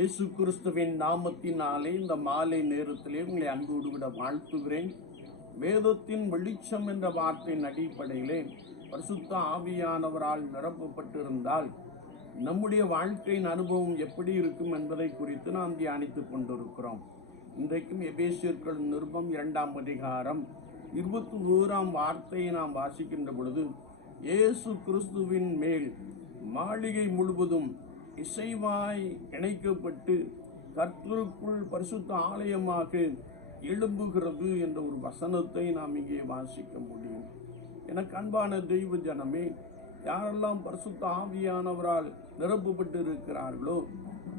இயேசு கிறிஸ்துவின் நாமத்தினாலே இந்த மாலை நேரத்திலே உங்களை அன்போடு விட வாழ்த்துகிறேன். வேதத்தின் வெளிச்சம் என்ற வார்த்தையின் அடிப்படையிலே பரிசுத்த ஆவியானவரால் நிரப்பப்பட்டிருந்தால் நம்முடைய வாழ்க்கையின் அனுபவம் எப்படி இருக்கும் என்பதை குறித்து நாம் தியானித்துக் கொண்டிருக்கிறோம். இன்றைக்கும் எபேசியர்கள் நிருபம் இரண்டாம் அதிகாரம் இருபத்தி ஓராம் வார்த்தையை நாம் வாசிக்கின்ற பொழுது இயேசு கிறிஸ்துவின் மேல் மாளிகை முழுவதும் இசைவாய் இணைக்கப்பட்டு கர்த்தருக்குள் பரிசுத்த ஆலயமாக எழும்புகிறது என்ற ஒரு வசனத்தை நாம் இங்கே வாசிக்க முடியும். எனக்கு அன்பான தெய்வ ஜனமே யாரெல்லாம் பரிசுத்த ஆவியானவரால் நிரப்பப்பட்டு இருக்கிறார்களோ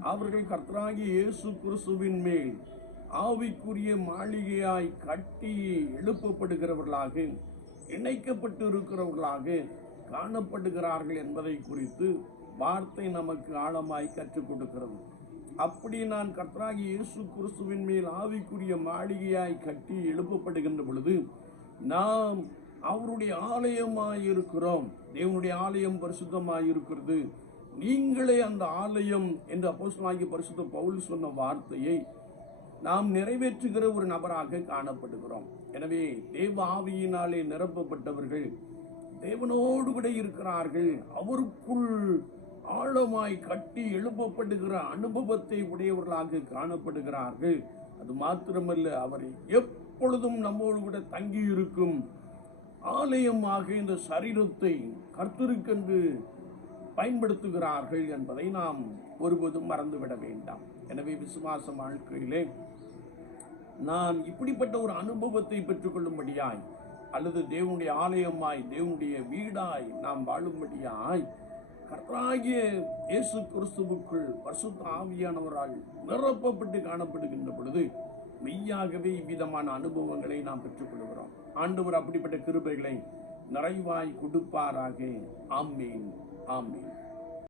அவர்கள் கர்த்தராகிய இயேசு கிறிஸ்துவின் மேல் ஆவிக்குரிய மாளிகையாய் கட்டி எழுப்பப்படுகிறவர்களாக இணைக்கப்பட்டு இருக்கிறவர்களாக காணப்படுகிறார்கள் என்பதை குறித்து வார்த்தை நமக்கு ஆழமாய் கற்றுக் கொடுக்கிறது. அப்படி நான் கர்த்தராகி இயேசு கிறிஸ்துவின் மேல் ஆவிக்குரிய மாளிகையாய் கட்டி எழுப்பப்படுகின்ற பொழுது நாம் அவருடைய ஆலயமாய் இருக்கிறோம். தேவனுடைய ஆலயம் பரிசுத்தமாய் இருக்கிறது. நீங்களே அந்த ஆலயம் என்று அப்போஸ்தலனாகிய பரிசுத்த பவுல் சொன்ன வார்த்தையை நாம் நிறைவேற்றுகிற ஒரு நபராக காணப்படுகிறோம். எனவே தேவ ஆவியினாலே நிரப்பப்பட்டவர்கள் தேவனோடு கூட இருக்கிறார்கள். அவருக்குள் ஆழமாய் கட்டி எழுப்பப்படுகிற அனுபவத்தை உடையவர்களாக காணப்படுகிறார்கள். அது மாத்திரமல்ல அவர் எப்பொழுதும் நம்மோடு கூட தங்கி இருக்கும் ஆலயமாக இந்த சரீரத்தை கர்த்தருக்கென்று பயன்படுத்துகிறார்கள் என்பதை நாம் ஒருபோதும் மறந்துவிட வேண்டாம். எனவே விசுவாச வாழ்க்கையிலே நான் இப்படிப்பட்ட ஒரு அனுபவத்தை பெற்றுக்கொள்ளும்படியாய் அல்லது தேவனுடைய ஆலயமாய் தேவனுடைய வீடாய் நாம் வாழும்படியாய் கர்த்தராகிய இயேசு கிறிஸ்துவுக்குள் பரிசுத்த ஆவியானவரால் நிரப்பப்பட்டு காணப்படுகின்ற பொழுது மெய்யாகவே இவ்விதமான அனுபவங்களை நாம் பெற்றுக்கொள்கிறோம். ஆண்டவர் அப்படிப்பட்ட கிருபைகளை நிறைவாய் கொடுப்பாராக. ஆமீன். ஆமீன்.